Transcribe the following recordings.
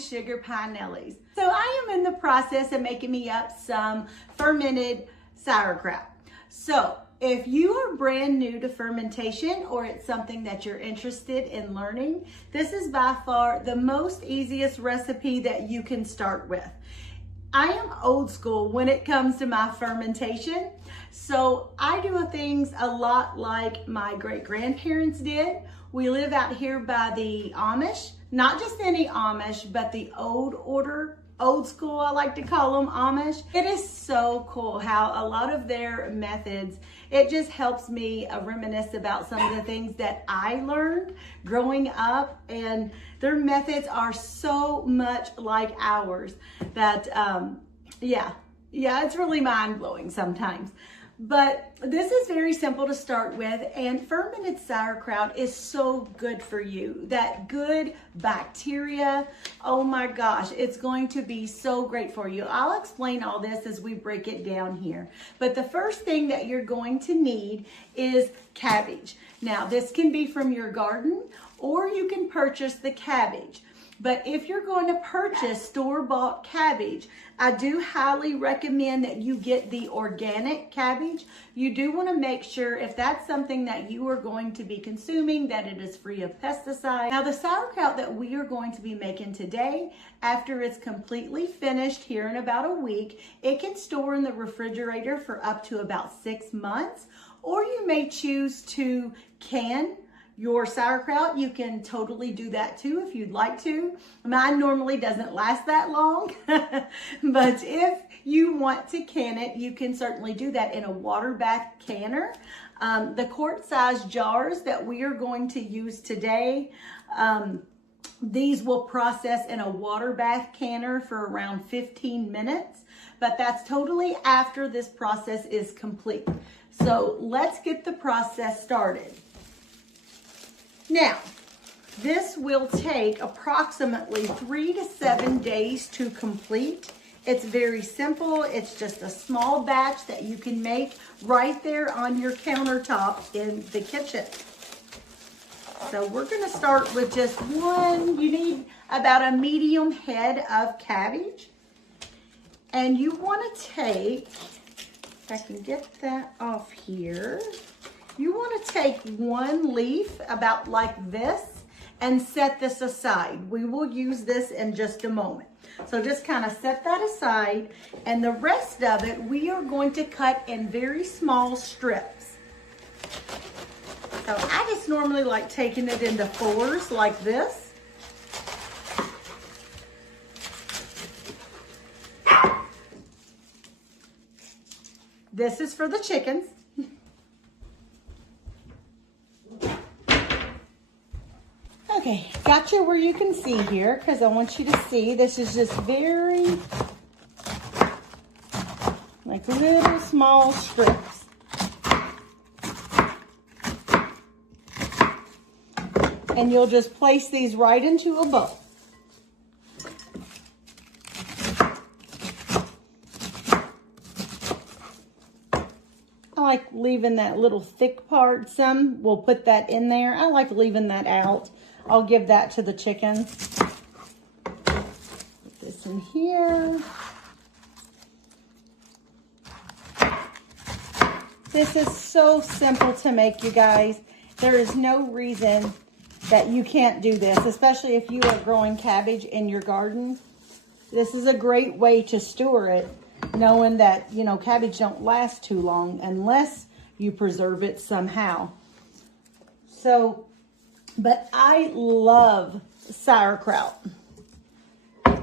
Sugar Pie Nellies. So I am in the process of making me up some fermented sauerkraut. So if you are brand new to fermentation or it's something that you're interested in learning, this is by far the most easiest recipe that you can start with. I am old school when it comes to my fermentation. So I do things a lot like my great-grandparents did. We live out here by the Amish, not just any Amish, but the old school, I like to call them Amish. It is so cool how a lot of their methods, it just helps me reminisce about some of the things that I learned growing up, and their methods are so much like ours that, yeah, it's really mind-blowing sometimes. But this is very simple to start with, and fermented sauerkraut is so good for you. That good bacteria, oh my gosh, it's going to be so great for you. I'll explain all this as we break it down here. But the first thing that you're going to need is cabbage. Now, this can be from your garden, or you can purchase the cabbage. But if you're going to purchase store-bought cabbage, I do highly recommend that you get the organic cabbage. You do want to make sure, if that's something that you are going to be consuming, that it is free of pesticides. Now, the sauerkraut that we are going to be making today, after it's completely finished here in about a week, it can store in the refrigerator for up to about 6 months, or you may choose to can your sauerkraut. You can totally do that too if you'd like to. Mine normally doesn't last that long, but if you want to can it, you can certainly do that in a water bath canner. The quart-sized jars that we are going to use today, these will process in a water bath canner for around 15 minutes, but that's totally after this process is complete. So let's get the process started. Now, this will take approximately 3 to 7 days to complete. It's very simple. It's just a small batch that you can make right there on your countertop in the kitchen. So we're going to start with just one. You need about a medium head of cabbage. And you want to take, if I can get that off here, you want to take one leaf about like this and set this aside. We will use this in just a moment. So just kind of set that aside, and the rest of it we are going to cut in very small strips. So I just normally like taking it into 4s like this. This is for the chickens. Okay, got you where you can see here, because I want you to see this is just very, like little small strips. And you'll just place these right into a bowl. I like leaving that little thick part. Some will put that in there. I like leaving that out. I'll give that to the chickens. Put this in here. This is so simple to make, you guys. There is no reason that you can't do this, especially if you are growing cabbage in your garden. This is a great way to store it, knowing that, you know, cabbage don't last too long unless you preserve it somehow. So, but I love sauerkraut.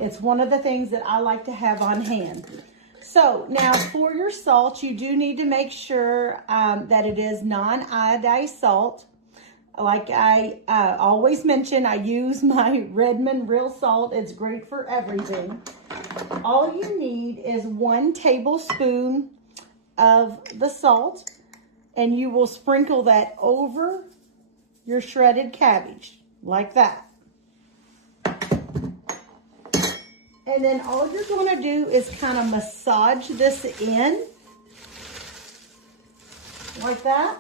It's one of the things that I like to have on hand. So now for your salt, you do need to make sure that it is non-iodized salt. Like I always mention, I use my Redmond real salt. It's great for everything. All you need is 1 tablespoon of the salt, and you will sprinkle that over your shredded cabbage, like that. And then all you're going to do is kind of massage this in, like that.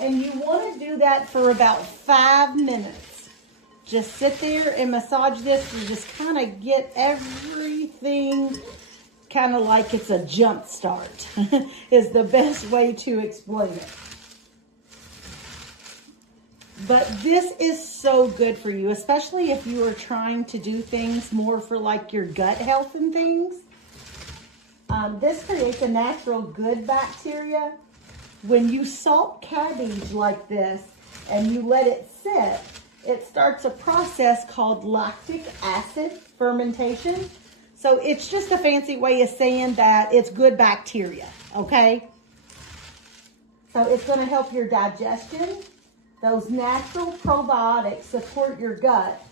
And you want to do that for about 5 minutes. just sit there and massage this to just kind of get everything kind of like it's a jump start is the best way to explain it. But this is so good for you, especially if you are trying to do things more for like your gut health and things. This creates a natural good bacteria. When you salt cabbage like this and you let it sit, it starts a process called lactic acid fermentation. So it's just a fancy way of saying that it's good bacteria, okay? So it's going to help your digestion. Those natural probiotics support your gut,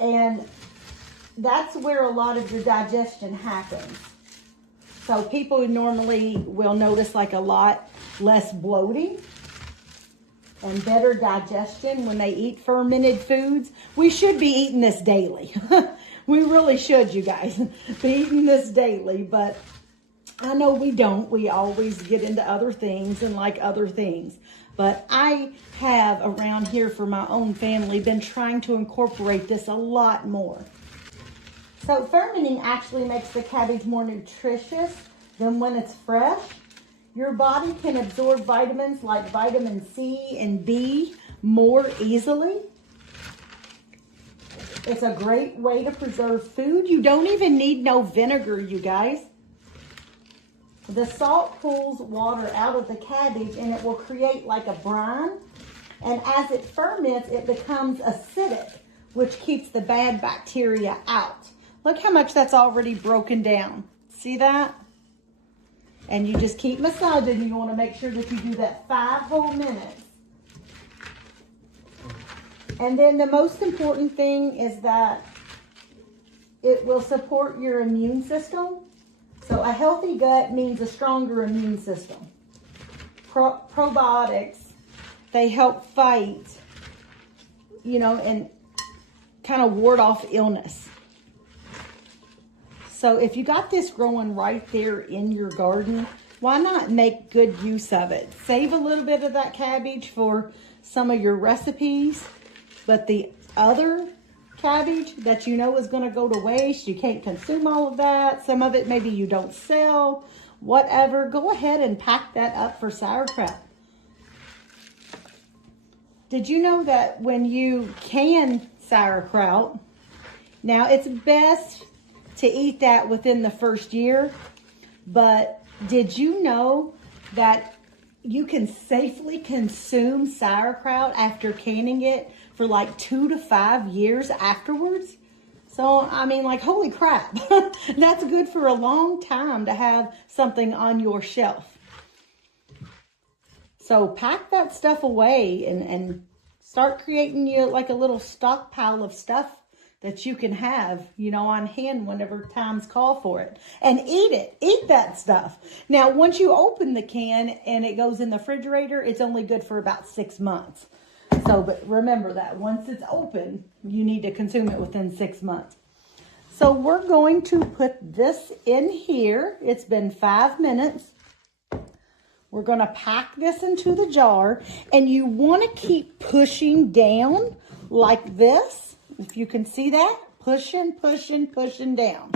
and that's where a lot of your digestion happens. So people normally will notice like a lot less bloating and better digestion when they eat fermented foods. We should be eating this daily. We really should, you guys, be eating this daily, but I know we don't. We always get into other things and like other things. But I have around here for my own family been trying to incorporate this a lot more. So fermenting actually makes the cabbage more nutritious than when it's fresh. Your body can absorb vitamins like vitamin C and B more easily. It's a great way to preserve food. You don't even need no vinegar, you guys. The salt pulls water out of the cabbage and it will create like a brine. And as it ferments, it becomes acidic, which keeps the bad bacteria out. Look how much that's already broken down. See that? And you just keep massaging. You want to make sure that you do that 5 whole minutes. And then the most important thing is that it will support your immune system. So a healthy gut means a stronger immune system. Probiotics, they help fight, and kind of ward off illness. So if you got this growing right there in your garden, why not make good use of it? Save a little bit of that cabbage for some of your recipes, but the other cabbage that you know is going to go to waste, you can't consume all of that. Some of it maybe you don't sell, whatever. Go ahead and pack that up for sauerkraut. Did you know that when you can sauerkraut, now it's best to eat that within the first year, but did you know that you can safely consume sauerkraut after canning it for like 2 to 5 years afterwards? So, I mean, like, holy crap. That's good for a long time to have something on your shelf. So pack that stuff away and start creating you like a little stockpile of stuff that you can have, on hand whenever times call for it. And eat it. Eat that stuff. Now, once you open the can and it goes in the refrigerator, it's only good for about 6 months. So, but remember that once it's open, you need to consume it within 6 months. So we're going to put this in here. It's been 5 minutes. We're going to pack this into the jar, and you want to keep pushing down like this. If you can see that, pushing, pushing, pushing down.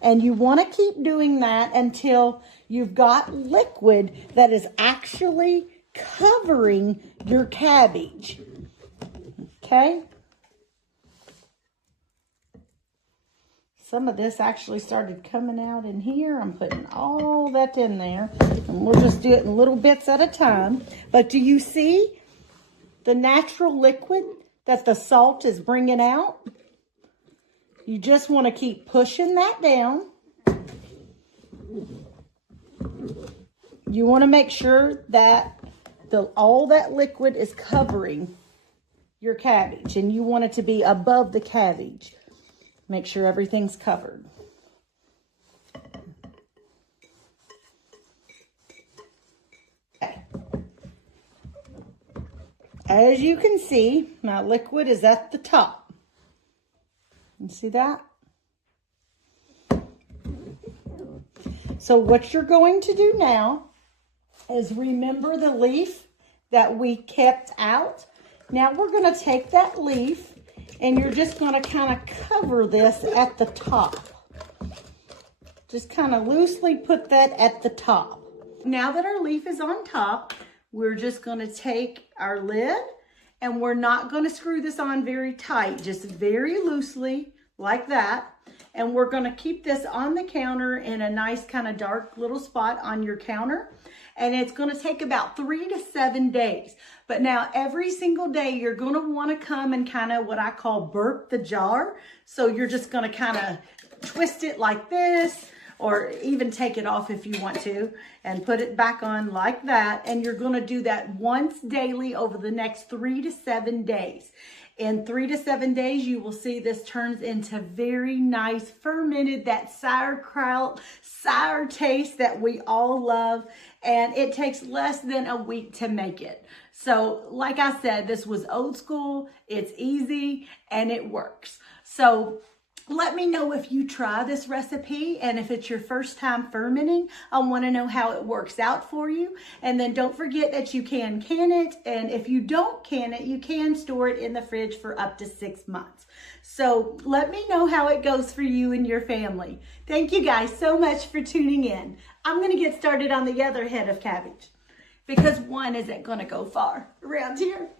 And you want to keep doing that until you've got liquid that is actually covering your cabbage. Okay? Some of this actually started coming out in here. I'm putting all that in there. And we'll just do it in little bits at a time. But do you see the natural liquid that the salt is bringing out? You just want to keep pushing that down. You want to make sure that all that liquid is covering your cabbage, and you want it to be above the cabbage. Make sure everything's covered. Okay. As you can see, my liquid is at the top. You see that? So what you're going to do now is remember the leaf that we kept out. Now we're going to take that leaf And you're just gonna kind of cover this at the top. Just kind of loosely put that at the top. Now that our leaf is on top, we're just gonna take our lid and we're not gonna screw this on very tight, just very loosely like that. And we're gonna keep this on the counter in a nice kind of dark little spot on your counter. And it's gonna take about 3 to 7 days. But now every single day you're gonna wanna come and kind of what I call burp the jar. So you're just gonna kind of twist it like this, or even take it off if you want to, and put it back on like that. And you're gonna do that once daily over the next 3 to 7 days. In 3 to 7 days, you will see this turns into very nice fermented, that sauerkraut, sour taste that we all love. And it takes less than a week to make it. So like I said, this was old school, it's easy, and it works. So let me know if you try this recipe, and if it's your first time fermenting, I want to know how it works out for you. And then don't forget that you can it, and if you don't can it, you can store it in the fridge for up to 6 months. So let me know how it goes for you and your family. Thank you guys so much for tuning in. I'm going to get started on the other head of cabbage because one isn't going to go far around here.